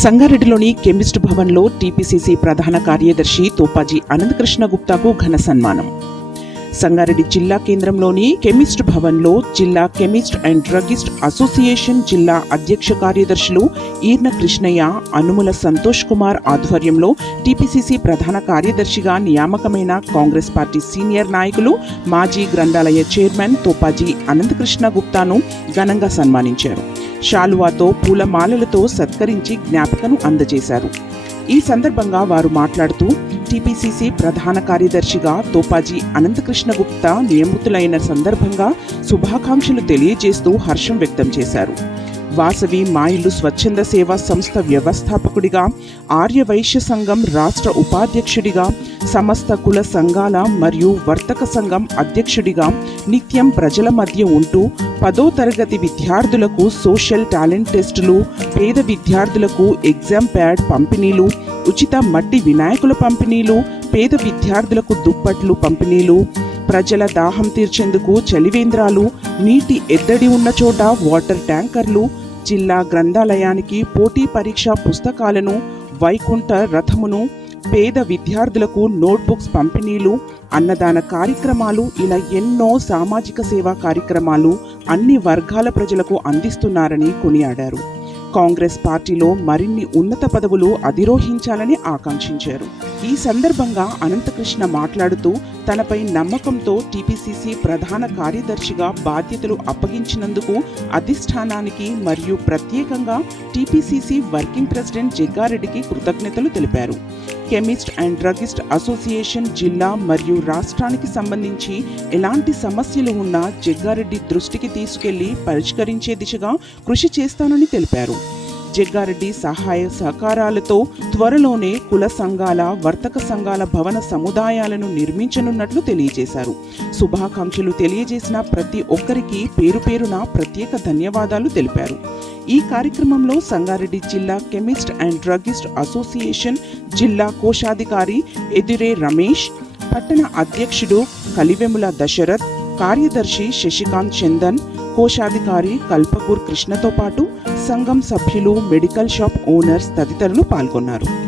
సంగారెడ్డిలోని chemist భవన్లో TPCC ప్రధాన కార్యదర్శి తోపాజీ అనంతకృష్ణ గుప్తాకు ఘన సన్మానం. సంగారెడ్డి జిల్లా కేంద్రంలోని కెమిస్ట్ భవన్లో జిల్లా కెమిస్ట్ అండ్ డ్రగిస్ట్ అసోసియేషన్ జిల్లా అధ్యక్ష కార్యదర్శులు ఈర్న కృష్ణయ్య అనుముల సంతోష్ కుమార్ ఆధ్వర్యంలో టీపీసీసీ ప్రధాన కార్యదర్శిగా నియామకమైన కాంగ్రెస్ పార్టీ సీనియర్ నాయకులు మాజీ గ్రంథాలయ చైర్మన్ తోపాజీ అనంతకృష్ణ గుప్తాను ఘనంగా సన్మానించారు. శాలువాతో పూలమాలలతో సత్కరించి జ్ఞాపికను అందజేశారు. ఈ సందర్భంగా వారు మాట్లాడుతూ టీపీసీసీ ప్రధాన కార్యదర్శిగా తోపాజీ అనంతకృష్ణ గుప్తా నియమితులైన సందర్భంగా శుభాకాంక్షలు తెలియజేస్తూ హర్షం వ్యక్తం చేశారు. వాసవి మాయిలు స్వచ్ఛంద సేవా సంస్థ వ్యవస్థాపకుడిగా ఆర్యవైశ్య సంఘం రాష్ట్ర ఉపాధ్యక్షుడిగా సమస్త కుల సంఘాల మరియు వర్తక సంఘం అధ్యక్షుడిగా నిత్యం ప్రజల మధ్య ఉంటూ పదో తరగతి విద్యార్థులకు సోషల్ టాలెంట్ టెస్టులు పేద విద్యార్థులకు ఎగ్జామ్ ప్యాడ్ పంపిణీలు ఉచిత మట్టి వినాయకుల పంపిణీలు పేద విద్యార్థులకు దుప్పట్లు పంపిణీలు ప్రజల దాహం తీర్చేందుకు చలివేంద్రాలు నీటి ఎద్దడి ఉన్న చోట వాటర్ ట్యాంకర్లు జిల్లా గ్రంథాలయానికి పోటీ పరీక్ష పుస్తకాలను వైకుంఠ రథమును పేద విద్యార్థులకు నోట్బుక్స్ పంపిణీలు అన్నదాన కార్యక్రమాలు ఇలా ఎన్నో సామాజిక సేవా కార్యక్రమాలు అన్ని వర్గాల ప్రజలకు అందిస్తున్నారని కొనియాడారు. కాంగ్రెస్ పార్టీలో మరిన్ని ఉన్నత పదవులు అధిరోహించాలని ఆకాంక్షించారు. ఈ సందర్భంగా అనంతకృష్ణ మాట్లాడుతూ తనపై నమ్మకంతో టీపీసీసీ ప్రధాన కార్యదర్శిగా బాధ్యతలు అప్పగించినందుకు అధిష్టానానికి మరియు ప్రత్యేకంగా టీపీసీసీ వర్కింగ్ ప్రెసిడెంట్ జగ్గారెడ్డికి కృతజ్ఞతలు తెలిపారు. కెమిస్ట్ అండ్ డ్రగిస్ట్ అసోసియేషన్ జిల్లా మరియు రాష్ట్రానికి సంబంధించి ఎలాంటి సమస్యలు ఉన్నా జగ్గారెడ్డి దృష్టికి తీసుకెళ్ళి పరిష్కరించే దిశగా కృషి చేస్తానని తెలిపారు. జగ్గారెడ్డి సహాయ సహకారాలతో త్వరలోనే కుల సంఘాల వర్తక సంఘాల భవన సముదాయాలను నిర్మించనున్నట్లు తెలియజేశారు. శుభాకాంక్షలు తెలియజేసిన ప్రతి ఒక్కరికి పేరు పేరున ప్రత్యేక ధన్యవాదాలు తెలిపారు. ఈ కార్యక్రమంలో సంగారెడ్డి జిల్లా కెమిస్ట్ అండ్ డ్రగిస్ట్ అసోసియేషన్ జిల్లా కోశాధికారి ఎదురే రమేష్ పట్టణ అధ్యక్షుడు కలివెముల దశరథ్ కార్యదర్శి శశికాంత్ చందన్ కోశాధికారి కల్పపూర్ కృష్ణతో పాటు సంఘం సభ్యులు మెడికల్ షాప్ ఓనర్స్ తదితరులు పాల్గొన్నారు.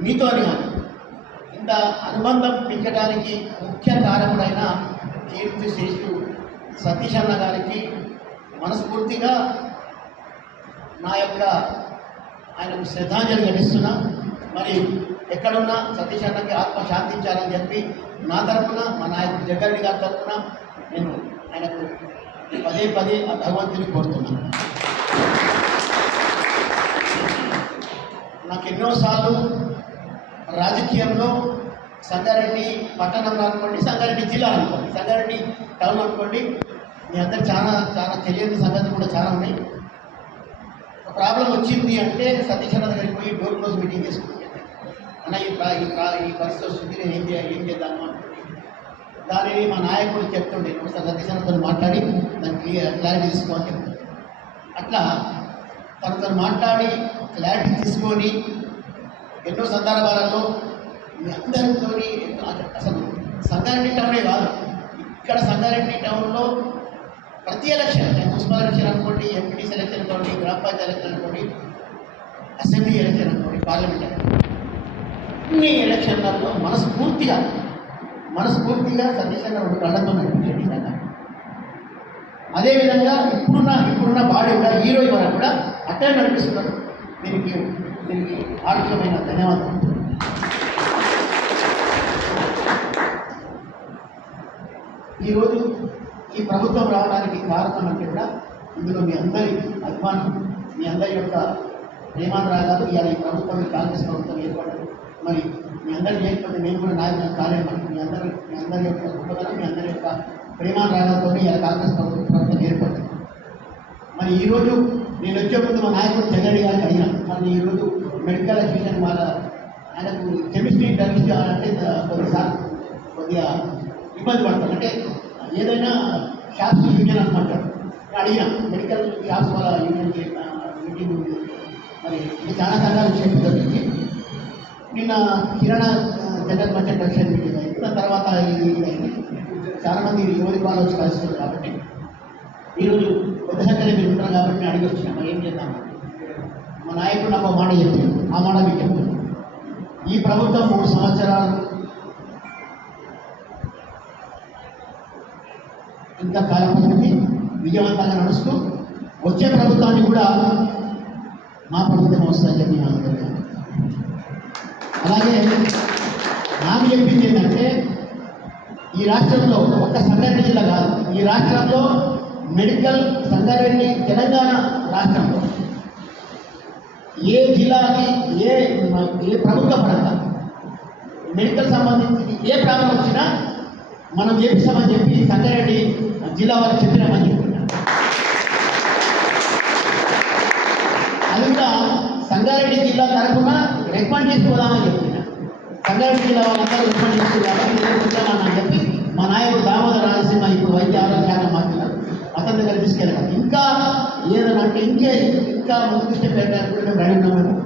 మీతో కానీ ఇంత అనుబంధం పెంచడానికి ముఖ్య కారకుడైన కీర్తి శ్రేష్ఠు సతీష్ అన్న గారికి మనస్ఫూర్తిగా నా యొక్క ఆయనకు శ్రద్ధాంజలి ఘటిస్తున్నా. మరి ఎక్కడున్నా సతీష్ అన్నకి ఆత్మ శాంతించాలని చెప్పి నా తరఫున మా నాయకుడు జగన్రెడ్డి గారి తరఫున నేను ఆయనకు పదే పదే ఆ భగవంతుని కోరుతున్నాను నాకు ఎన్నోసార్లు రాజకీయంలో సంగారెడ్డి పట్టణంలో అనుకోండి సంగారెడ్డి జిల్లా అనుకోండి. సంగారెడ్డి టౌన్ అనుకోండి. మీ అందరు చాలా చాలా తెలియని సంగతి కూడా చాలా ఉన్నాయి. ప్రాబ్లం వచ్చింది అంటే సతీష్ అన్న దగ్గరికి పోయి డోర్ క్లోజ్ మీటింగ్ చేసుకుంటాను అన్న ఈ ఈ పరిస్థితి వస్తుంది నేను ఏం చేయాలి ఏం చేద్దాము దానిని మా నాయకుడు చెప్తుండే ఒకసారి సతీష్ అన్నతో మాట్లాడి దానికి క్లియర్ క్లారిటీ తీసుకోమని చెప్తాడు. అట్లా తనతో మాట్లాడి క్లారిటీ తీసుకొని ఎన్నో సందర్భాలలో మీ అందరితో అసలు సంగారెడ్డి టౌనే కాదు. ఇక్కడ సంగారెడ్డి టౌన్లో ప్రతి ఎలక్షన్ మున్సిపల్ ఎలక్షన్ అనుకోండి ఎంపీటీ ఎలక్షన్ అనుకోండి గ్రామ పంచాయతీ ఎలక్షన్ అనుకోండి అసెంబ్లీ ఎలక్షన్ అనుకోండి పార్లమెంట్ అన్ని ఎలక్షన్లలో మనస్ఫూర్తిగా మనస్ఫూర్తిగా సతీష్ అన్న రెండు కళ్ళతో నడిపించండి సంఘం. అదేవిధంగా ఇప్పుడున్న ఇప్పుడున్న బాడీ కూడా ఈ రోజు వరకు కూడా అట్టే నడిపిస్తున్నారు. దీనికి దీనికి ఆర్థికమైన ధన్యవాదాలు. ఈరోజు ఈ ప్రభుత్వం రావడానికి కారణం అంటే కూడా ఇందులో మీ అందరి అభిమానం మీ అందరి యొక్క ప్రేమానురాగాలు ఇవాళ ఈ ప్రభుత్వం కాంగ్రెస్ ప్రభుత్వం ఏర్పడదు మరి మీ అందరి లేకపోతే మేము కూడా నాయకులు కాలేమని మీ అందరి మీ అందరి యొక్క గొప్పతనం మీ అందరి యొక్క ప్రేమానురాగాలతో ఇవాళ కాంగ్రెస్ ప్రభుత్వం ప్రభుత్వం ఏర్పడింది మరి ఈరోజు నేను వచ్చే ముందు మా నాయకుడు జగడి గారికి అడిగిన మరి ఈరోజు మెడికల్ అడ్మిషన్ వాళ్ళ ఆయనకు కెమిస్ట్రీ కెమిస్ట్రీ అంటే కొద్దిసార్లు కొద్దిగా ఇబ్బంది పడతాను అంటే ఏదైనా షాప్స్ యూనియన్ అనమాటాడు అడిగిన మెడికల్ షాప్స్ వాళ్ళ యూనియన్ మీటింగ్ ఉంది. మరి ఇది చాలా సంఘాలు చెప్పి జరిగింది. నిన్న కిరణ జనరల్ బడ్జెట్ ఎలక్షన్ మీటింగ్ అయింది తర్వాత ఇది అయింది. చాలామంది యువతి వాళ్ళు వచ్చి కలుస్తున్నారు కాబట్టి ఈరోజు పెద్ద సంఖ్యలో మీరు ఉంటారు కాబట్టి నేను అడిగి వచ్చిన. మరి ఏం చేద్దాం? మా నాయకుడు నాకు మాట చెప్పాడు. ఆ మాట మీకు చెప్తాను. ఈ ప్రభుత్వం మూడు సంవత్సరాలు ఇంత కాలం ఉంది విజయవంతంగా నడుస్తూ వచ్చే ప్రభుత్వాన్ని కూడా మా ప్రభుత్వం వస్తుందని చెప్పి నాకు తెలియదు. అలాగే నాకు చెప్పింది ఏంటంటే ఈ రాష్ట్రంలో ఒక్క సంగారెడ్డి జిల్లా కాదు ఈ రాష్ట్రంలో మెడికల్ సంగారెడ్డి తెలంగాణ రాష్ట్రంలో ఏ జిల్లాకి ఏ ఏ ప్రభుత్వ పరంగా మెడికల్ సంబంధించి ఏ ప్రాబ్లం వచ్చినా మనం చేపిస్తామని చెప్పి సంగారెడ్డి జిల్లా వారికి చెప్పినామని చెప్తున్నా అది కూడా సంగారెడ్డి జిల్లా తరఫున రికమెండ్ చేసుకోదామని చెప్తున్నా సంగారెడ్డి జిల్లా వాళ్ళందరూ రికమెండ్ చేసుకోవాలి అని చెప్పి మా నాయకుడు దామోదర రాజసింహ ఇప్పుడు వైద్య ఆరోగ్య శాఖ మాట్లాడారు అతని దగ్గర ఇంకా ఏదనంటే ఇంకే ఇంకా ముందుకు స్టెప్ పెట్టడానికి కూడా మేము రెడీ ఉన్నాం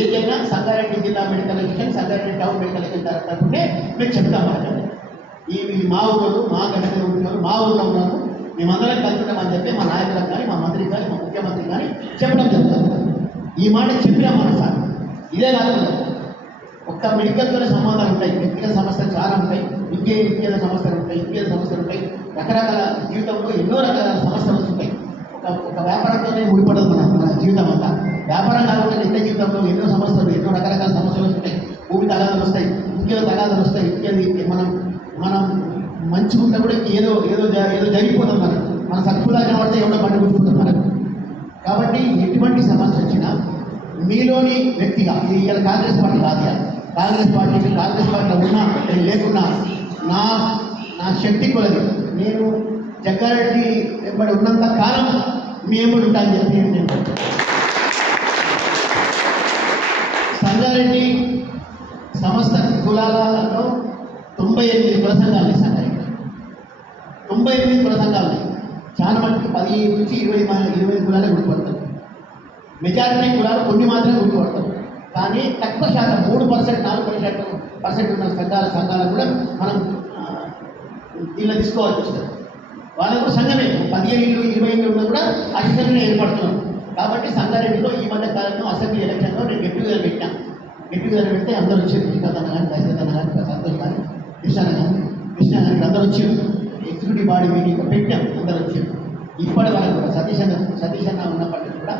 ఏదైనా సంగారెడ్డి జిల్లా medical education Sangareddy town medical education తరఫునే మేము చెప్తాం మాట ఈ ఈ మా ఊళ్ళు మా గడిలో ఉంటున్నారు మా ఊళ్ళో ఉన్నారు మేమందరం కలుగుతామని చెప్పి మా నాయకులకు కానీ మా మంత్రి కానీ మా ముఖ్యమంత్రి కానీ చెప్పడం జరుగుతుంది. ఈ మాట చెప్పినా మన సార్. ఇదే కాదు ఒక్క మెడికల్తో సంబంధాలు ఉంటాయి. వ్యక్తిగత సమస్యలు చాలా ఉంటాయి. ఇంకే ఇంకేదో సమస్యలు ఉంటాయి. ఇంకేదో సమస్యలు ఉంటాయి. రకరకాల జీవితంలో ఎన్నో రకాల సమస్యలు వస్తుంటాయి. ఒక ఒక వ్యాపారంతోనే ముడిపడదు మన మన జీవితం అంతా. వ్యాపారం కాకుండా నిత్య జీవితంలో ఎన్నో సమస్యలు ఎన్నో రకరకాల సమస్యలు వస్తుంటాయి. భూమి తగాదలు వస్తాయి ఇంకేదో తగాదలు వస్తాయి ఇంకేది మనం మనం మంచి ఉంటే కూడా ఏదో ఏదో ఏదో జరిగిపోతుంది మనకు మన సత్పులాగా పడితే ఎవడో బండి గుర్తుంది మనకు. కాబట్టి ఎటువంటి సమస్య వచ్చినా మీలోని వ్యక్తిగా ఇది ఇక్కడ కాంగ్రెస్ పార్టీ కాదు కాంగ్రెస్ పార్టీ కాంగ్రెస్ పార్టీలో ఉన్నా లేకున్నా నా నా శక్తి కొలది. నేను జగ్గారెడ్డి వెంబడి ఉన్నంత కాలం మేము వెంబడి అని చెప్పి నేను సంగారెడ్డి సమస్త కులాలలో తొంభై ఎనిమిది ప్రసంగాలు సంగారెడ్డి. తొంభై ఎనిమిది ప్రసంగాలు చాలా మటుకు పది నుంచి ఇరవై ఇరవై కులాలే గుర్తుపడతారు మెజారిటీ కులాలు కొన్ని మాత్రమే గుర్తుపడతారు కానీ తక్కువ శాతం మూడు పర్సెంట్ నాలుగు పర్సెంట్ పర్సెంట్ ఉన్న సంఘాల సంఘాలు కూడా మనం దీనిలో తీసుకోవాల్సి వస్తుంది వాళ్ళకు సంఘమే. పదిహేను ఇళ్ళు ఇరవై ఇళ్ళు ఉన్నా కూడా అసెంబ్లీ ఏర్పడుతున్నాం. కాబట్టి సంగారెడ్డిలో ఈ మధ్య కాలంలో అసెంబ్లీ ఎలక్షన్లో నేను గెట్ టుగెదర్ పెట్టా గెట్ టుగెదర్ పెడితే అందరూ వచ్చి కృష్ణతన్న కానీ దశరథన్న కానీ సంతోష్ కానీ కృష్ణ కానీ కృష్ణ కానీ అందరూ వచ్చి ఎగ్జిక్యూటివ్ బాడీ మీటింగ్ పెట్టాం. అందరూ వచ్చి. ఇప్పటి వరకు కూడా సతీష్ అన్న సతీష్ అన్న ఉన్నప్పటికీ కూడా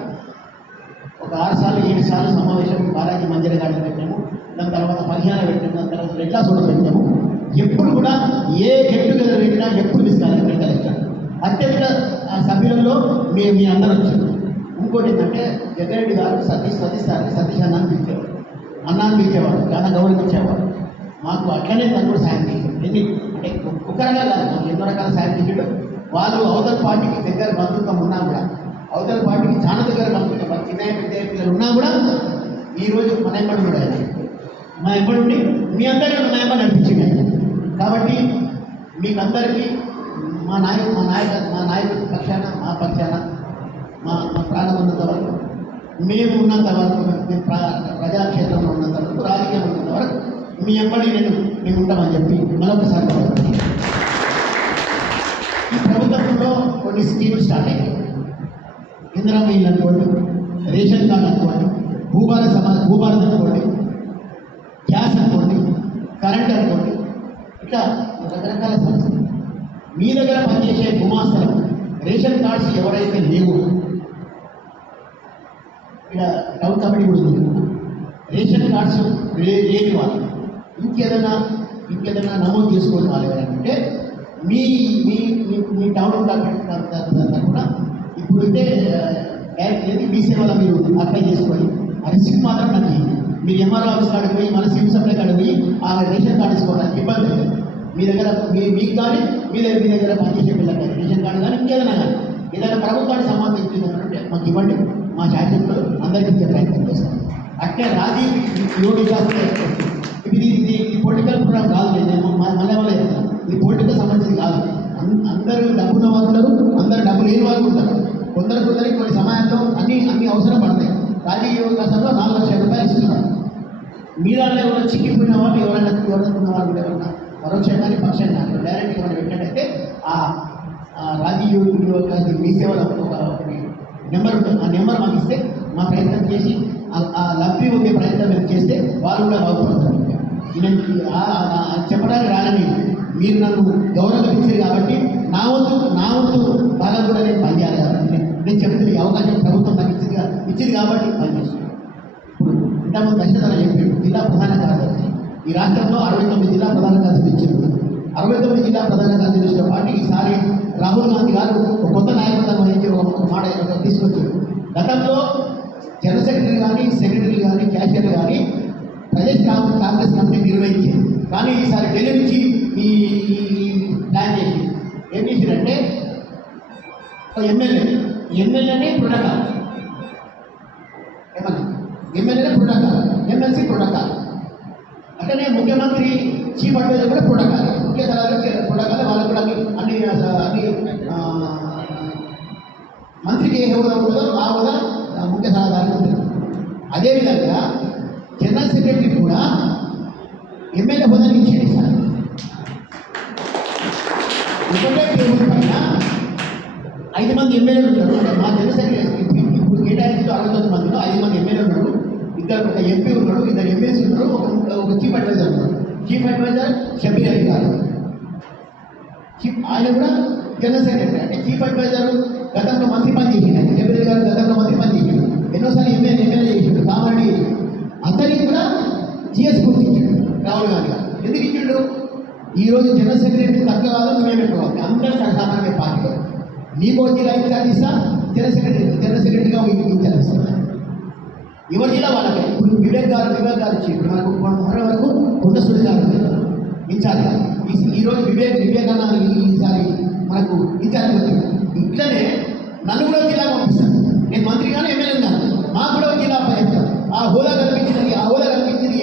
ఒక ఆరు సార్లు ఏడు సార్లు సమావేశం బాలాజీ మంజర గారిని పెట్టాము. దాని తర్వాత పరిహారం పెట్టాము. దాని తర్వాత రెడ్లా సోడ పెట్టాము. ఎప్పుడు కూడా ఏ గెట్ టుగెదర్ పెట్టినా ఎప్పుడు తీసుకెళ్ళాలి పెట్టాలి అత్యంత ఆ, సభ్యులలో మీ మీ అందరూ వచ్చారు. ఇంకోటి ఏంటంటే జగ్గారెడ్డి గారు సతీష్ సతీష్ సార్ సతీష్ అన్నాన్ని పిలిచేవారు. అన్నాన్ని పిలిచేవారు. చాలా గౌరవించేవారు. మాకు అట్లనే తను కూడా సాయం చేశారు ఎన్ని? అంటే ఒక్కరగా కాదు. మాకు ఎన్నో రకాల సాయం చేసాడు వాళ్ళు అవతల పార్టీకి దగ్గర బంధుత్వం ఉన్నా కూడా అవతల పార్టీకి చాలా దగ్గర బంధుత్వం వాళ్ళ చిన్న పెద్ద పిల్లలు ఉన్నా కూడా ఈ రోజు మన ఎంబడి కూడా మా ఎంబడి ఉండి మీ అందరికీ మా ఎంబడి అనిపించింది. కాబట్టి మీకందరికీ మా నాయకు మా నాయక మా నాయకుడి పక్షాన మా పక్షాన మా మా ప్రాణం ఉన్నంత వరకు మేము ఉన్నంత వరకు మేము ప్రజాక్షేత్రంలో ఉన్నంత వరకు రాజకీయం ఉన్నంత వరకు మీ ఎంబడి నేను మేము ఉంటామని చెప్పి మరొకసారి ఈ ప్రభుత్వంలో కొన్ని స్కీములు స్టార్ట్ అయ్యాయి. ఇందిరా ఇల్లు అనుకోండి రేషన్ కార్డు అనుకోండి భూభార సమా భూభారత్ అనుకోండి గ్యాస్ అనుకోండి కరెంట్ అనుకోండి ఇట్లా రకరకాల సమస్యలు మీ దగ్గర పనిచేసే గుమాస్తలు రేషన్ కార్డ్స్ ఎవరైతే లేవు ఇక్కడ టౌన్ కమిటీ కూడా ఉంది. రేషన్ కార్డ్స్ లేని వాళ్ళు ఇంకేదైనా ఇంకేదైనా నమోదు చేసుకోని వాళ్ళు ఎవరంటే మీ మీ మీ- టౌన్ కమిటీ తరఫున ఇప్పుడైతే డైరెక్ట్ ఏది మీ సేవలో మీరు అప్లై చేసుకొని ఆ రిసిప్ట్ మాత్రం నాకు మీ మీరు ఎంఆర్ఓ ఆఫీస్ కాడికి పోయి మన సిమ్ సప్లై కాడికి పోయి ఆ రేషన్ కార్డు తీసుకోవడానికి ఇబ్బంది లేదు. మీ దగ్గర మీ మీకు కానీ మీ దగ్గర మీ దగ్గర పనిచేసే పిల్లలకి రేషన్ కార్డు కానీ ఇంకేదైనా కానీ. ఏదైనా ప్రభుత్వానికి సంబంధించింది అంటే మాకు ఇవ్వండి. మా శాసనసభ్యులు అందరికీ ఇచ్చే ప్రయత్నం చేస్తాం. అట్లే రాజీ యోగి ఇది ఇది ఇది పొలిటికల్ ప్రోగ్రామ్ కాదు నేను మళ్ళీ మళ్ళీ ఇది పొలిటికల్ సంబంధించింది కాదు. అందరూ డబ్బున్న వాళ్ళు ఉంటారు అందరు డబ్బు లేని వాళ్ళు ఉంటారు. కొందరు కొందరికి కొన్ని సమయాల్లో అన్ని అన్ని అవసరం పడతాయి. రాజీవ్ యోగి నాలుగు లక్షల రూపాయలు ఇస్తున్నారు. మీరాల్లో ఎవరైనా చిక్కిపోయిన వాళ్ళు ఎవరైనా ఎవరైనా ఉన్న వాళ్ళు ఎవరైనా పక్షం కానీ డైరెక్ట్ ఎవరైనా పెట్టినట్టయితే ఆ ఆ రాజీవ్ యువక మీ సేవలో నెంబర్ ఉంటుంది ఆ నెంబర్ మాకు ఇస్తే మా ప్రయత్నం చేసి ఆ- లబ్ధి ఉండే ప్రయత్నం మేము చేస్తే వాళ్ళు కూడా బాగుపడతారు. నేను చెప్పడానికి రాలని మీరు నన్ను గౌరవించారు కాబట్టి నా వంతు నా వంతు బాగా కూడా నేను పనిచేయాలి కాబట్టి నేను- నేను చెప్తున్న అవకాశం ప్రభుత్వం నాకు ఇచ్చింది ఇచ్చింది కాబట్టి పనిచేస్తాను ఇప్పుడు ఇంతకుముందు దశతన చెప్పాడు. జిల్లా ప్రధాన కార్యదర్శి. ఈ రాష్ట్రంలో అరవై తొమ్మిది జిల్లా ప్రధాన కార్యదర్శి ఇచ్చారు. అరవై తొమ్మిది జిల్లా ప్రధాన కార్యదర్శితో పాటు ఈసారి రాహుల్ గాంధీ గారు ఒక కొత్త నాయకత్వం వహించి ఒక మాట తీసుకొచ్చారు. గతంలో జనరల్ సెక్రటరీ కానీ సెక్రటరీ కానీ క్యాషియర్ కానీ ప్రదేశ్ కాంగ్రెస్ కాంగ్రెస్ కమిటీ నిర్వహించింది కానీ ఈసారి ఢిల్లీ నుంచి ఈ ప్లాన్ చేసి ఏం చేసిందంటే ఎమ్మెల్యే ఎమ్మెల్యేనే ప్రోటోకాల్ ఏమన్నా? ఎమ్మెల్యేనే పుట్టకాలి ఎమ్మెల్సీ పుట్టకాలి అట్లనే ముఖ్యమంత్రి చీఫ్ అడ్వైజర్ కూడా పుట్టకాలి ముఖ్య సలహాదారు పుట్టకాలి వాళ్ళకు కూడా అన్ని అన్ని మంత్రికి ఏ హోదా ఉంటుందో ఆ హోదా ముఖ్య సలహాదారు ఉంటుంది. అదేవిధంగా జనరల్ సెక్రటరీ కూడా ఎమ్మెల్యే హోదాని ఇచ్చేది సార్ ఒకటే టేబుల్ పైన ఐదు మంది ఎమ్మెల్యేలు ఉంటారు. అంటే మా జనరల్ సెక్రటరీ ఇప్పుడు- ఇప్పుడు కేటాయించిన అరవై తొమ్మిది మందిలో ఐదు మంది ఎమ్మెల్యేలు ఉన్నారు ఇద్దరు ఒక ఎంపీ ఉన్నాడు ఇద్దరు ఎంఎస్ ఉన్నారు ఒక చీఫ్ అడ్వైజర్ ఉన్నాడు చీఫ్ అడ్వైజర్ షబీర్ అలీ గారు. చీఫ్ ఆయన కూడా జనరల్ సెక్రటరీ అంటే చీఫ్ అడ్వైజర్ గతంలో మంత్రి పని చేసిండు షబీర్ అలీ గారు గతంలో మంత్రి పని చేసిండు. ఎన్నోసార్లు ఎమ్మెల్యే ఎమ్మెల్యే చేసిండు కామారెడ్డి అతనికి కూడా జిఎస్ గుర్తించాడు రాహుల్ గాంధీ గారు. ఎందుకు ఇచ్చిండు? ఈరోజు జనరల్ సెక్రటరీ తక్కువ కాదు నువ్వేమే పెట్టుకోవాలి. అందరూ సమానమే పార్టీలో. నీకో జిల్లా ఇన్ఛార్జ్ ఇస్తా జనరల్ సెక్రటరీ జనరల్ సెక్రటరీగా వీరికి ఇన్ఛార్జ్ ఇస్తా ఎవరి జిల్లా వాళ్ళకే? ఇప్పుడు వివేక్ గారు వివేక్ గారు ఇచ్చి ఇప్పుడు మనకు మన వరకు కొండసూరి గారు ఉన్నారు. ఇన్ఛార్జ్. ఈ- వివేక్ వివేక్ అన్న ఈసారి మనకు ఇన్ఛార్జ్ వచ్చాడు ఇట్లనే నన్ను కూడా జిల్లా పంపిస్తాను నేను మంత్రి కానీ ఎమ్మెల్యే ఉన్నాను. మాకు కూడా జిల్లా అప్పచెప్తాను ఆ హోదా కల్పించినది ఆ హోదా కల్పించింది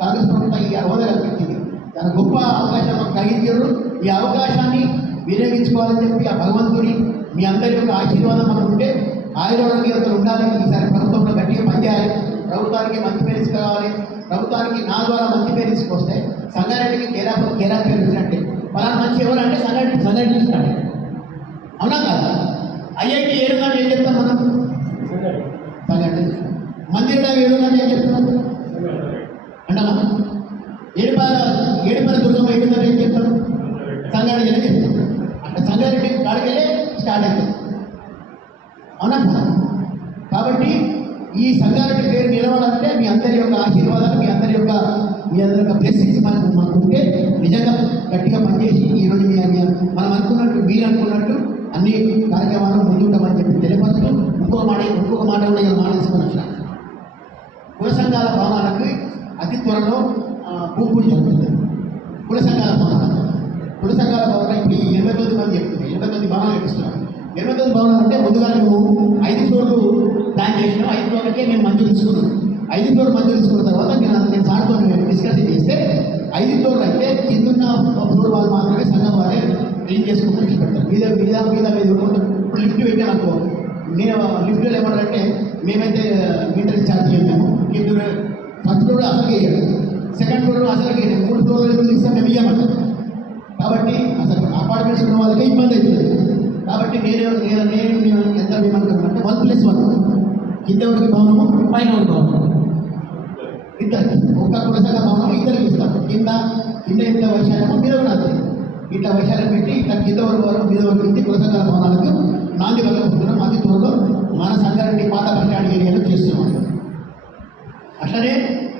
కాంగ్రెస్ ప్రభుత్వం ఈ హోదా కల్పించింది. దాని గొప్ప అవకాశం మాకు కలిగించారు. ఈ అవకాశాన్ని వినియోగించుకోవాలని చెప్పి ఆ భగవంతుడి మీ అందరి యొక్క ఆశీర్వాదం మనకు ఉంటే ఆయుర్వేదంతో ఉండాలి ఈసారి ప్రభుత్వంలో గట్టిగా పనిచేయాలి. ప్రభుత్వానికి మంచి పేరు తీసుకురావాలి ప్రభుత్వానికి నా ద్వారా మంచి పేరు తీసుకొస్తే సంగారెడ్డికి కేరా కేరా పేరు ఇచ్చినట్టే పలానా మంచి ఎవరంటే సంగారెడ్డి సంగారెడ్డి ఇస్తాడు అవునా కదా? ఐఐటి ఏడుగా ఏం చెప్తాం మనం? సంగారెడ్డి. మందిరంలో ఏడుగా ఏం చెప్తున్నాం అంటామా ఏడుపాల ఏడుపాల దుర్గమ్మ ఏడుగా ఏం చెప్తాం? సంగారెడ్డి అని చెప్తాం. అంటే సంగారెడ్డి కాడికెళ్ళే స్టార్ట్ అవుతుంది అవునా కాబట్టి ఈ సంఘానికి పేరు నిలవాలంటే మీ అందరి యొక్క ఆశీర్వాదాలు మీ అందరి యొక్క మీ అందరి యొక్క బ్లెస్సింగ్స్ మనకు మనకు ఉంటే నిజంగా గట్టిగా పనిచేసి ఈరోజు మీ మీ- మనం అనుకున్నట్టు మీరు అనుకున్నట్టు అన్ని కార్యక్రమాలు ముందుంటామని చెప్పి తెలియపరుస్తూ ఇంకో మాట ఇంకొక మాట కూడా ఇలా మాట వచ్చిన. కుల సంఘాల భవనాలకు అతి త్వరలో భూపూజ జరుగుతుంది. కుల సంఘాల భవనాలు కుల సంఘాల భవనాలు ఇప్పుడు ఈ ఇరవై తొమ్మిది మంది చెప్తున్నారు. ఇరవై తొమ్మిది భవనాలు ఇస్తున్నారు ఇరవై తొమ్మిది భవనాలు అంటే ముందుగా నువ్వు ఐదు ఫ్లోర్లు ప్లాన్ చేసినావు. ఐదు ఫ్లోర్లకే మేము మంజూరు తీసుకున్నాం ఐదు ఫ్లోర్ మంజూరు తీసుకున్న తర్వాత నేను నేను సార్తో మేము డిస్కషన్ చేస్తే ఐదు ఫ్లోర్లు అయితే కిందున్న ఫ్లోర్ వాళ్ళు మాత్రమే సంఘం వారే క్లీన్ చేసుకుంటూ ఇష్టపడతారు మీద మీద మీద మీద ఇప్పుడు లిఫ్ట్ పెట్టామనుకో నేను లిఫ్ట్లో ఏమంటారంటే మేమైతే మీటర్ ఛార్జ్ చేయము కింద ఫస్ట్ ఫ్లోర్ అసలు వేయడం సెకండ్ ఫ్లోర్ అసలు వేయడం మూడు ఫ్లోర్లు ఇస్తాం మేము ఇవ్వమంటారు కాబట్టి అసలు అపార్ట్మెంట్స్ ఉన్న వాళ్ళకి ఇబ్బంది అవుతుంది. కాబట్టి నేను నేను నేను నేను ఎంత ఏమనుకున్నానంటే వన్ ప్లస్ వన్. కింద ఒకటి భవనము? పైన ఒక భవనం. ఇద్దరికి ఒక్క కులసంగ భవనం ఇద్దరికి ఇస్తాం. కింద కింద ఇంత వైశాల్యమో మీద కూడా అంతే. ఇట్లా వైశాల్యం పెట్టి ఇట్లా కింద వరకు వరకు మీద వరకు ఇచ్చి కులసంగ భవనాలకు నాంది వెళ్ళకపోతున్నాం అతి త్వరలో మన సంగారెడ్డి పాత బస్టాండ్ ఏరియాలో చేస్తున్నాం. అట్లనే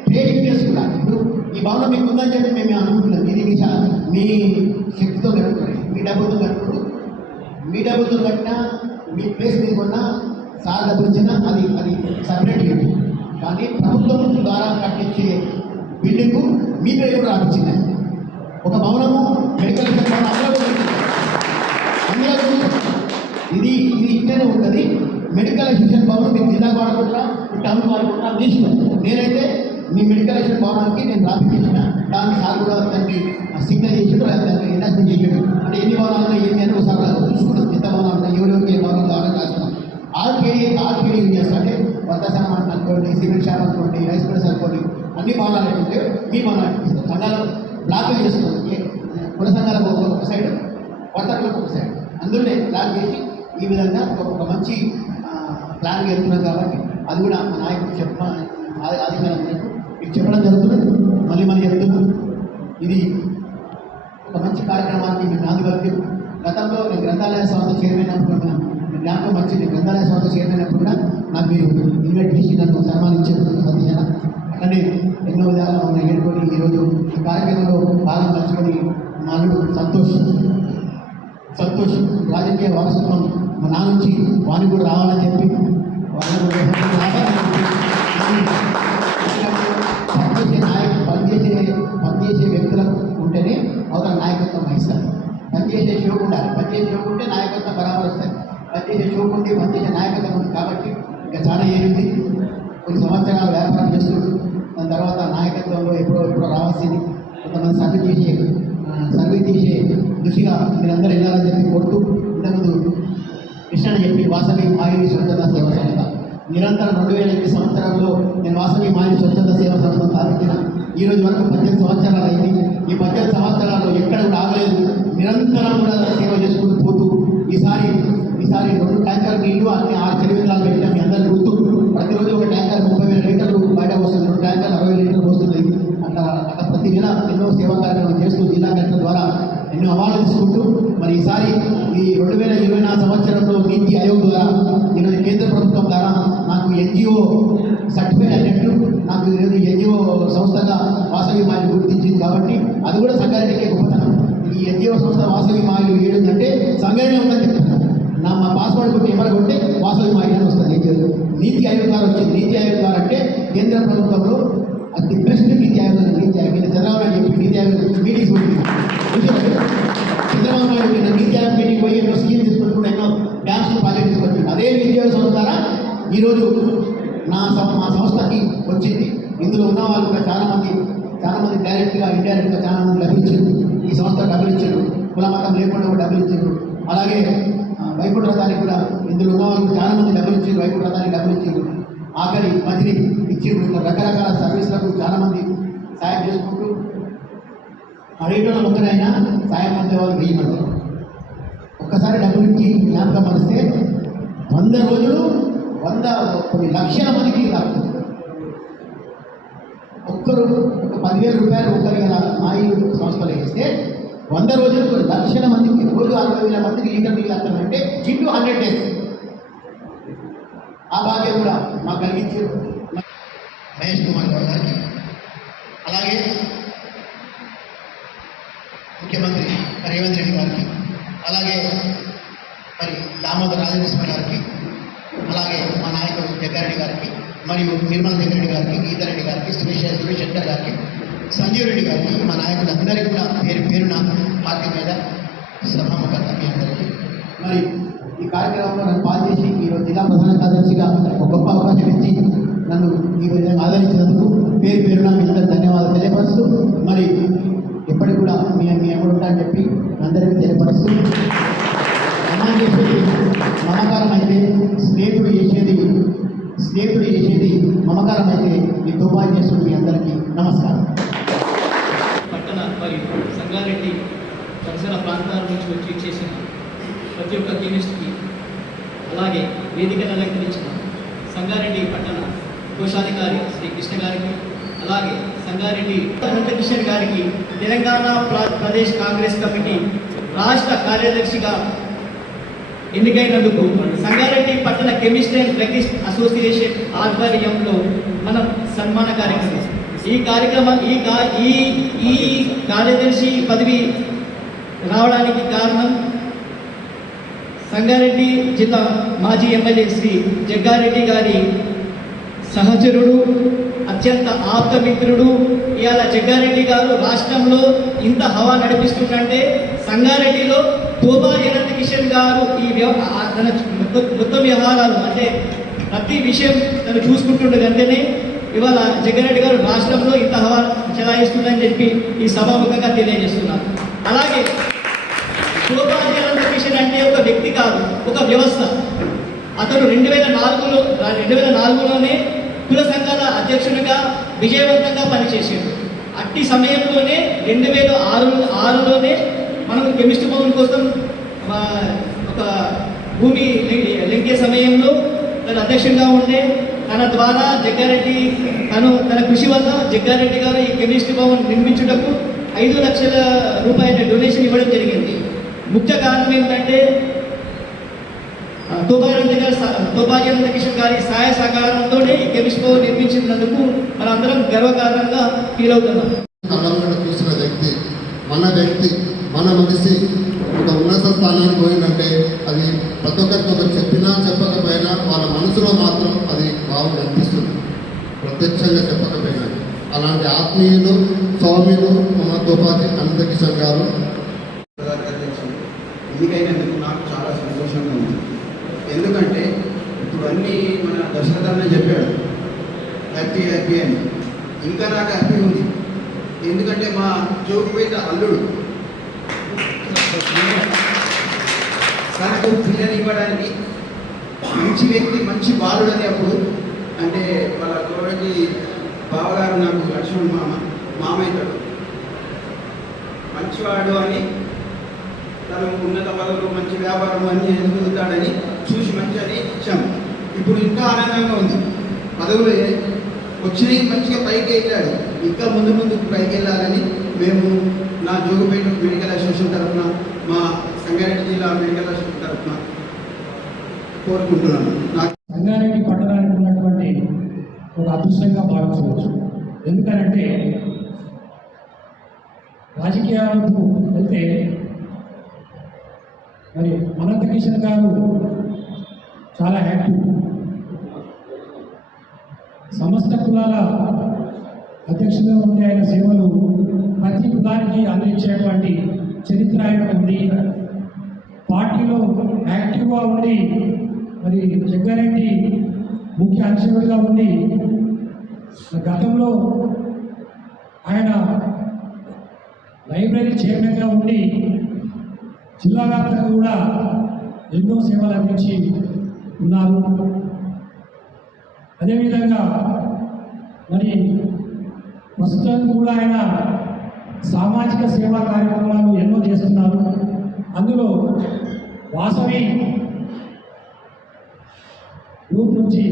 ట్రేడింగ్ చేసుకున్నా ఇప్పుడు ఈ భవనం మీకు ఉందని చెప్పి మేము అనుకుంటున్నాం. ఇది మీ మీ శక్తితో కట్టుకోండి. మీ డబ్బులతో కట్టుకోండి. మీ డబ్బులతో కట్టినా మీ ప్లేస్ మీద కొన్నా సార్ డబ్బులు ఇచ్చినా అది అది సపరేట్ ఇవ్వండి కానీ ప్రభుత్వం ద్వారా కట్టించే బిల్డింగ్ మీ పేరు కూడా రాపించింది. ఒక భవనము మెడికల్ భవనం అందులో ఇది ఇది ఇక్కడే ఉంటుంది. మెడికల్ అసిస్టెంట్ భవనం మీకు జిల్లా వాడుకుంటా టౌన్ వాడుకుంటా మీ నేనైతే మీ మెడికల్ అసిస్టెంట్ భవనానికి నేను ట్రాఫిక్ దాన్ని సార్ కూడా దానికి సిగ్నల్ చేసాడు దానికి ఇండస్ట్రీ చేసాడు అంటే ఎన్ని భవనాలు ఏంటి అని ఒకసారి చూసుకుంటాం ఎంత భవనాలు ఉన్నాయి ఎవరెవరికి ఏ భవనాలు కావాలని రాస్తున్నాం ఆర్కేడీ ఆర్కేడీ ఏం చేస్తాంటే వర్తశానం అనుకోండి సిమెంట్ షాప్ అనుకోండి రైస్ మిల్స్ అనుకోండి అన్ని భవనాలు ఏంటంటే మీ భవనాలు సంఘాలు బ్లాక్ చేసుకోండి కుల సంఘాలకు ఒక- ఒక సైడ్ వర్తకులకు ఒక సైడ్ అందులోనే బ్లాక్ చేసి ఈ విధంగా ఒక- మంచి ప్లాన్ వెళ్తున్నాం కాబట్టి అది కూడా మా నాయకుడు చెప్ప ఆది- మీకు చెప్పడం జరుగుతుంది. మళ్ళీ మళ్ళీ చెప్తున్నాం. ఇది ఒక మంచి కార్యక్రమానికి మీకు నాంది గతంలో నేను గ్రంథాలయ సంస్థ చైర్మన్ అప్పుడు మీ నేను జ్ఞాపకం నేను గ్రంథాలయ సంస్థ చైర్మన్ అప్పుడు కూడా నాకు మీరు ఇన్వైట్ చేసి నన్ను సన్మానించారు సతీశన అట్లనే ఎన్నో విధాలుగా ఉన్న ఏడుకొని ఈరోజు ఈ కార్యక్రమంలో భాగం పంచుకొని నాలుగు సంతోష్ సంతోష్ రాజకీయ వారసత్వం మా నా నుంచి వాణి కూడా రావాలని చెప్పి వాళ్ళు రావాలని చెప్పి. నాయకత్వం వహిస్తారు పనిచేసే షోకు ఉండాలి. పనిచేసే షోకు ఉంటే నాయకత్వం బరాబర్ వస్తాయి పనిచేసే షోకు ఉండి పనిచేసే నాయకత్వం ఉంది. కాబట్టి ఇంకా చాలా ఏమిటి కొన్ని సంవత్సరాలు వ్యాపారం చేస్తున్నాడు దాని తర్వాత నాయకత్వంలో ఎప్పుడో ఎప్పుడో రావాల్సింది కొంతమంది సర్వే చేసే సర్వే చేసే దృష్టిగా మీరందరూ వెళ్ళాలని చెప్పి కోరుతూ ఇంతకుముందు కృష్ణ చెప్పి వాసవి మాయి స్వచ్ఛత సేవ సంస్థ. నిరంతరం రెండు వేల ఎనిమిది సంవత్సరాల్లో నేను వాసవి మాయి స్వచ్ఛత సేవ సంస్థ స్థాపించిన ఈ రోజు వరకు పద్దెనిమిది సంవత్సరాలు అయింది. ఈ పద్దెనిమిది సంవత్సరాల్లో ఎక్కడ కూడా ఆగలేదు. నిరంతరం కూడా సేవ చేసుకుంటూ పోతూ ఈసారి ఈసారి రెండు ట్యాంకర్ నీళ్ళు అన్ని ఆరు చెరువులు పెట్టిన మీ అందరూ గుర్తు. ప్రతిరోజు ఒక ట్యాంకర్ ముప్పై వేల లీటర్లు బయట వస్తుంది. రెండు ట్యాంకర్ అరవై లీటర్లు వస్తున్నాయి. అట్లా అట్లా ప్రతి నెల ఎన్నో సేవా కార్యక్రమాలు చేస్తూ జిల్లా కలెక్టర్ ద్వారా ఎన్నో అవార్డులు తీసుకుంటూ మరి ఈసారి ఈ రెండు వేల ఇరవై నాలుగు సంవత్సరంలో నీతి ఆయోగ్ ద్వారా ఈరోజు కేంద్ర ప్రభుత్వం ద్వారా నాకు ఎన్జిఓ సర్టిఫైడ్ అయినట్టు నాకు ఈరోజు ఎన్జిఓ సంస్థగా వాసవి మాయలు గుర్తించింది కాబట్టి అది కూడా సంగారెడ్డికే గొప్పతనం. ఈ ఎన్జిఓ సంస్థ వాసవి మాయలు ఏడుందంటే సంగారెడ్డి ఉందని చెప్తున్నాను నా మా పాస్వర్డ్ కొట్టి ఎవరు కొట్టే వాసవి మాయలు అని వస్తుంది. నీతి నీతి ఆయోగ్ ద్వారా వచ్చింది. నీతి ఆయోగ్ ద్వారా అంటే కేంద్ర ప్రభుత్వంలో అతి బెస్ట్ నీతి ఆయోగం నీతి ఆయోగ్ చంద్రబాబు నాయుడు చెప్పి నీతి ఆయోగం మీటింగ్స్ చంద్రబాబు నాయుడు నీతి ఆయోగ్ మీటింగ్ పోయి ఎన్నో స్కీమ్ తీసుకుంటున్నాడు ఎన్నో డ్యాన్స్ ప్రాజెక్ట్ తీసుకుంటున్నాడు అదే నీతి ఆయోగ సంస్థ ద్వారా ఈరోజు నా సం- మా సంస్థకి వచ్చింది. ఇందులో ఉన్న వాళ్ళు కూడా చాలామంది చాలామంది డైరెక్ట్గా ఇండైరెక్ట్గా చాలా మంది లభించారు ఈ సంస్థ డబ్బులు ఇచ్చారు. కుల మతం లేకుండా డబ్బులు ఇచ్చారు. అలాగే వైకుంఠ రథానికి కూడా ఇందులో ఉన్న వాళ్ళు చాలామంది డబ్బులు ఇచ్చారు. వైకుంఠ రథానికి డబ్బులు ఇచ్చారు. ఆఖరి మజిలీ ఇచ్చారు. రకరకాల సర్వీసులకు చాలామంది సాయం చేసుకుంటూ అడిగిన ఒకరైనా సాయం పొందే వాళ్ళు వెయ్యి మంది. ఒక్కసారి డబ్బులు ఇచ్చి జ్ఞాపకం పరిస్తే వంద రోజులు వంద కొన్ని లక్షల మందికి తాకుతుంది ఒక్కరు ఒక పదివేల రూపాయలు ఒక్కరి మాయి సంస్థలు వేస్తే వంద రోజులకు లక్షల మందికి రోజు అరవై వేల మందికి లీటర్ నీళ్ళు వస్తామంటే ఇంటూ హండ్రెడ్ డేస్. ఆ భాగ్యం కూడా మాకు కలిగించారు మహేష్ కుమార్ గౌడ్ గారికి. అలాగే ముఖ్యమంత్రి రేవంత్ రెడ్డి గారికి. అలాగే మరి దామోదర్ రాజనరసింహ గారికి. అలాగే మా నాయకుడు జగ్గారెడ్డి గారికి మరియు నిర్మల జగ్గారెడ్డి గారికి గీతారెడ్డి గారికి సురేష్ సురేష్ శంకర్ గారికి సంజీవ్ రెడ్డి గారికి మా నాయకులందరికీ కూడా పేరు పేరున పార్టీ మీద సభాముఖంగా మీ అందరికీ మరి ఈ కార్యక్రమంలో నన్ను పాల్చేసి ఈరోజు జిల్లా ప్రధాన కార్యదర్శిగా ఒక గొప్ప అవకాశం ఇచ్చి నన్ను ఈ విధంగా ఆదరించినందుకు పేరు పేరున మీ అందరికీ ధన్యవాదాలు తెలియపరుస్తూ మరి ఎప్పటికి కూడా మీ మీ ఎప్పుడు ఉంటా అని చెప్పి అందరికీ తెలియపరుస్తూ ఈ చేస్తుంది మీ అందరికీ నమస్కారం. పట్టణ మరియు సంగారెడ్డి పరిసర ప్రాంతాల నుంచి వచ్చి చేసిన ప్రతి ఒక్క కెమిస్ట్కి అలాగే వేదికను అలంకరించిన సంగారెడ్డి పట్టణ కోశాధికారి శ్రీ కృష్ణ గారికి అలాగే సంగారెడ్డి అనంతకిషన్ గారికి తెలంగాణ ప్రదేశ్ కాంగ్రెస్ కమిటీ రాష్ట్ర కార్యదర్శిగా ఎన్నికైనందుకు సంగారెడ్డి పట్టణ కెమిస్ట్రీ అండ్ డ్రగిస్ట్ అసోసియేషన్ ఆధ్వర్యంలో మనం సన్మాన కార్యక్రమం. ఈ కార్యక్రమం ఈ ఈ ఈ కార్యదర్శి పదవి రావడానికి కారణం సంగారెడ్డి జిల్లా మాజీ ఎమ్మెల్యే శ్రీ జగ్గారెడ్డి గారి సహచరుడు అత్యంత ఆప్త మిత్రుడు ఇవాళ జగ్గారెడ్డి గారు రాష్ట్రంలో ఇంత హవా నడిపిస్తుందంటే సంగారెడ్డిలో తోబా జనంత కిషన్ గారు ఈ వ్యవ- తన మొత్తం మొత్తం వ్యవహారాలు అంటే ప్రతి విషయం తను చూసుకుంటుండే వెంటనే ఇవాళ జగ్గారెడ్డి గారు రాష్ట్రంలో ఇంత హవా చెలాయిస్తుందని చెప్పి ఈ సభాముఖంగా తెలియజేస్తున్నారు. అలాగే శోభా జనంత కిషన్ అంటే ఒక వ్యక్తి కాదు ఒక వ్యవస్థ. అతను రెండు వేల నాలుగులో రెండు వేల నాలుగులోనే కుల సంఘాల అధ్యక్షుడిగా విజయవంతంగా పనిచేసాడు అట్టి సమయంలోనే రెండు వేల ఆరు ఆరులోనే మనం కెమిస్ట్రీ భవన్ కోసం ఒక భూమి లెక్కే లింకే సమయంలో తను అధ్యక్షంగా ఉండే తన ద్వారా జగ్గారెడ్డి తను తన కృషి వల్ల జగ్గారెడ్డి గారు ఈ కెమిస్ట్రీ భవన్ నిర్మించుటకు ఐదు లక్షల రూపాయల డొనేషన్ ఇవ్వడం జరిగింది. ముఖ్య కారణం ఏంటంటే తోబాజంత గారి తోబాజంత కిషన్ గారి సహాయ సహకారంతోనే ఈ కెమిస్ట్రీ భవన్ నిర్మించినందుకు మనందరం గర్వకారణంగా ఫీల్ అవుతున్నాం. చూసిన వ్యక్తి మన వ్యక్తి మన మనిషి ఒక ఉన్నత స్థానానికి పోయిందంటే అది ప్రతి ఒక్కరికి ఒకరు చెప్పినా చెప్పకపోయినా వాళ్ళ మనసులో మాత్రం అది భావం కనిపిస్తుంది. ప్రత్యక్షంగా చెప్పకపోయినా. అలాంటి ఆత్మీయులు స్వామిలు మహోపాధి తోపాటి అనంతకిషన్ గారు. ఎన్నికైనందుకు నాకు చాలా సంతోషంగా ఉంది. ఎందుకంటే ఇప్పుడు అన్నీ మన దశరథ చెప్పాడు. హ్యాపీ హ్యాపీ అని. ఇంకా నాకు హ్యాపీ ఉంది. ఎందుకంటే మా జోగుపేట అల్లుడు. తనకు పిల్లని ఇవ్వడానికి మంచి వ్యక్తి మంచి బాలుడు అనేప్పుడు అప్పుడు అంటే వాళ్ళ గోడకి బావగారు నాకు లక్ష్మణ్ మామ మామయ్యతాడు మంచివాడు అని తను ఉన్నత పదవులు మంచి వ్యాపారం అన్ని ఎదుగుతాడని చూసి మంచి అని ఇచ్చాము ఇప్పుడు ఇంకా ఆనందంగా ఉంది. పదవులు వచ్చినాయి మంచిగా పైకి వెళ్ళాడు ఇంకా ముందు ముందు పైకి వెళ్ళాలని మేము నా జోగిపేట మెడికల్ అసోసియేషన్ తరఫున మా సంగారెడ్డి జిల్లా మెడికల్ అసోసియేషన్ తరఫున కోరుకుంటున్నాను. సంగారెడ్డి పట్టణానికి ఉన్నటువంటి ఒక అదృష్టంగా భావించవచ్చు. ఎందుకనంటే రాజకీయాలకు వెళ్తే మరి అనంత కిషన్ గారు చాలా యాక్టివ్. సమస్త కులాల అధ్యక్షులుగా ఉండే ఆయన సేవలు ప్రతి కులానికి అందించేటువంటి చరిత్ర ఆయనకు ఉంది. పార్టీలో యాక్టివ్గా ఉండి మరి జగ్గారెడ్డి ముఖ్య అనుచరుడిగా ఉండి గతంలో ఆయన లైబ్రరీ చైర్మన్గా ఉండి జిల్లా వ్యాప్తంగా కూడా ఎన్నో సేవలు అందించి ఉన్నారు. అదేవిధంగా మరి ప్రస్తుతానికి కూడా ఆయన సామాజిక సేవా కార్యక్రమాలు ఎన్నో చేస్తున్నారు. అందులో వాసవి గ్రూప్ నుంచి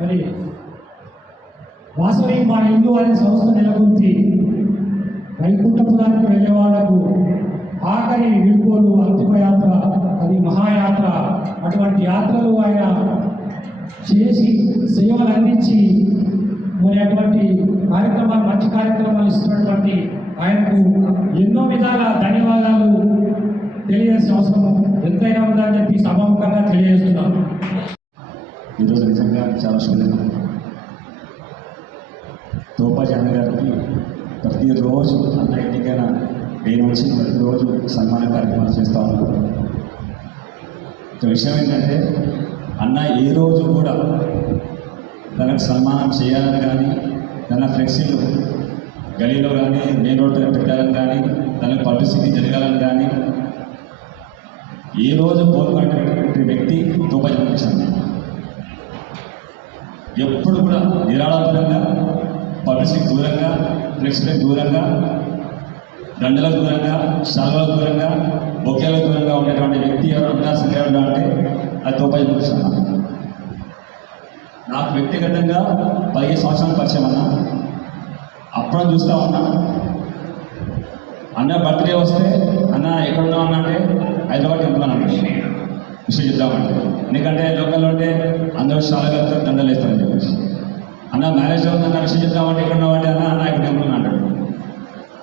మరి వాసవి మా ఇల్లు అనే సంస్థ నెలకొల్పి వైకుంఠపురానికి వెళ్ళే వాళ్ళకు ఆఖరి విడుకోలు అంతిమయాత్ర అది మహాయాత్ర అటువంటి యాత్రలు ఆయన చేసి సేవలు అందించి మరి అటువంటి కార్యక్రమాలు మంచి కార్యక్రమాలు ఇస్తున్నటువంటి ఆయనకు ఎన్నో విధాల ధన్యవాదాలు తెలియజేసిన అవసరం ఎంతైనా ఉందని చెప్పి సభాముఖంగా తెలియజేస్తున్నాను ఈరోజు నిజంగా చాలా శుభ్రం తోపాజీ అన్న గారికి ప్రతిరోజు అన్న ఎన్నికైన నేను వచ్చి ప్రతిరోజు సన్మాన కార్యక్రమాలు చేస్తూ ఉన్నారు ఒక విషయం ఏంటంటే అన్న ఏ రోజు కూడా తనకు సన్మానం చేయాలని కానీ తన ఫ్లెక్సీలు గలీలో కానీ మెయిన్ రోడ్డు పెట్టాలని కానీ తన పబ్లిసిటీ జరగాలని కానీ ఏ రోజు కోరుకున్నటువంటి వ్యక్తి తోపాజీ అనిపించింది ఎప్పుడు కూడా నిరాడంబరంగా పబ్లిసిటీ దూరంగా ఫ్లెక్స్కి దూరంగా దండలకు దూరంగా శాలకు దూరంగా బొకేలకు దూరంగా ఉండేటువంటి వ్యక్తి ఎవరు ఉండాల్సిందే సంఖ్యలో అంటే అది తోపాయి నాకు వ్యక్తిగతంగా పదిహేను సంవత్సరాల పరిచయం అన్నా అప్పుడు చూస్తూ ఉన్నా. అన్న బర్త్డే వస్తే అన్న ఎక్కడ అన్న అంటే హైదరాబాద్ వెళ్తున్నాను అన్నాడు. విషయం చెప్తామంటే ఎందుకంటే లోకల్లో ఉంటే అందరూ చాలా కలుగుతారు దండలు వేస్తారని చెప్పేసి. అన్న మ్యారేజ్ అవుతుందన్న విషయం చెప్తామంటే ఎక్కడ ఉన్నావు అంటే అన్న అన్న ఇక్కడ ఉంటున్నా అంటాడు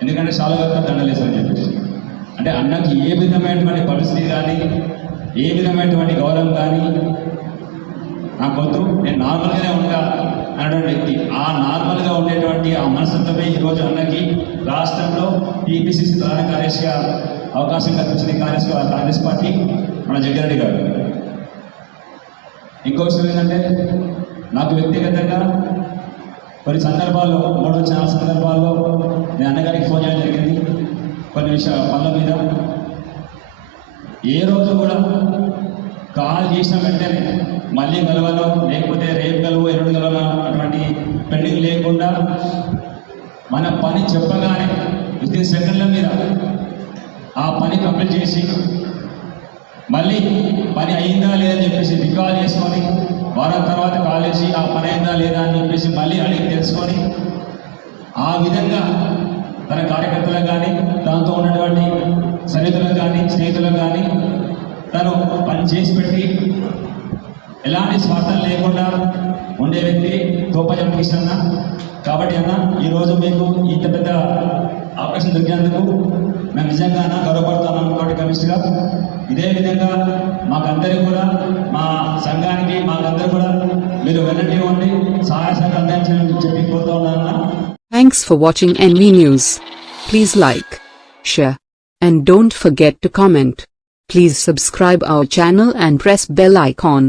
ఎందుకంటే చాలా కలుగుతారు దండలు వేస్తారని చెప్పేసి. అంటే అన్నకి ఏ విధమైనటువంటి పరిస్థితి కానీ ఏ విధమైనటువంటి గౌరవం కానీ నాకు వద్దు నేను నార్మల్గానే ఉంటా అనేటువంటి వ్యక్తి. ఆ నార్మల్గా ఉండేటువంటి ఆ మనస్తత్వమే ఈరోజు అన్నకి రాష్ట్రంలో టీపీసీసీ ప్రధాన కార్యదర్శిగా అవకాశం కల్పించింది కాంగ్రెస్ కాంగ్రెస్ పార్టీ మన జగ్గారెడ్డి గారు. ఇంకో విషయం ఏంటంటే నాకు వ్యక్తిగతంగా కొన్ని సందర్భాల్లో మూడు చాలా సందర్భాల్లో నేను అన్నగారికి ఫోన్ చేయడం జరిగింది. కొన్ని విషయాల పనుల మీద. ఏ రోజు కూడా కాల్ చేసిన వెంటనే మళ్ళీ కలవాలో లేకపోతే రేపు కలవు ఎరుడు కలవాలో అటువంటి పెండింగ్ లేకుండా మన పని చెప్పగానే విత్ సెకండ్ల మీద ఆ పని కంప్లీట్ చేసి మళ్ళీ పని అయిందా లేదా అని చెప్పేసి రికాల్ చేసుకొని వారం తర్వాత కాల్ చేసి ఆ పని అయిందా లేదా అని చెప్పేసి మళ్ళీ అడిగి తెలుసుకొని ఆ విధంగా తన కార్యకర్తలకు కానీ దాంతో ఉన్నటువంటి సన్నిహితులకు కానీ స్నేహితులకు కానీ తను పని చేసి పెట్టి ఎలాంటి స్వార్థం లేకుండా ఉండే వ్యక్తి తోపజం కృష్ణ కాబట్టి అన్న ఈరోజు మీకు ఇంత పెద్ద అవకాశం దొరికినందుకు మేము నిజంగా అన్న గౌరవపడుతున్నాం తోటి కమిస్ట్గా ఇదే విధంగా మాకందరికీ కూడా మా సంఘానికి మాకందరూ కూడా మీరు వెనక్కి ఉండి సహాయ సహకారం అందించాలని చెప్పి కోరుతా ఉన్నానన్నా Thanks for watching NV News. Please like, share, and don't forget to comment. Please subscribe our channel and press bell icon.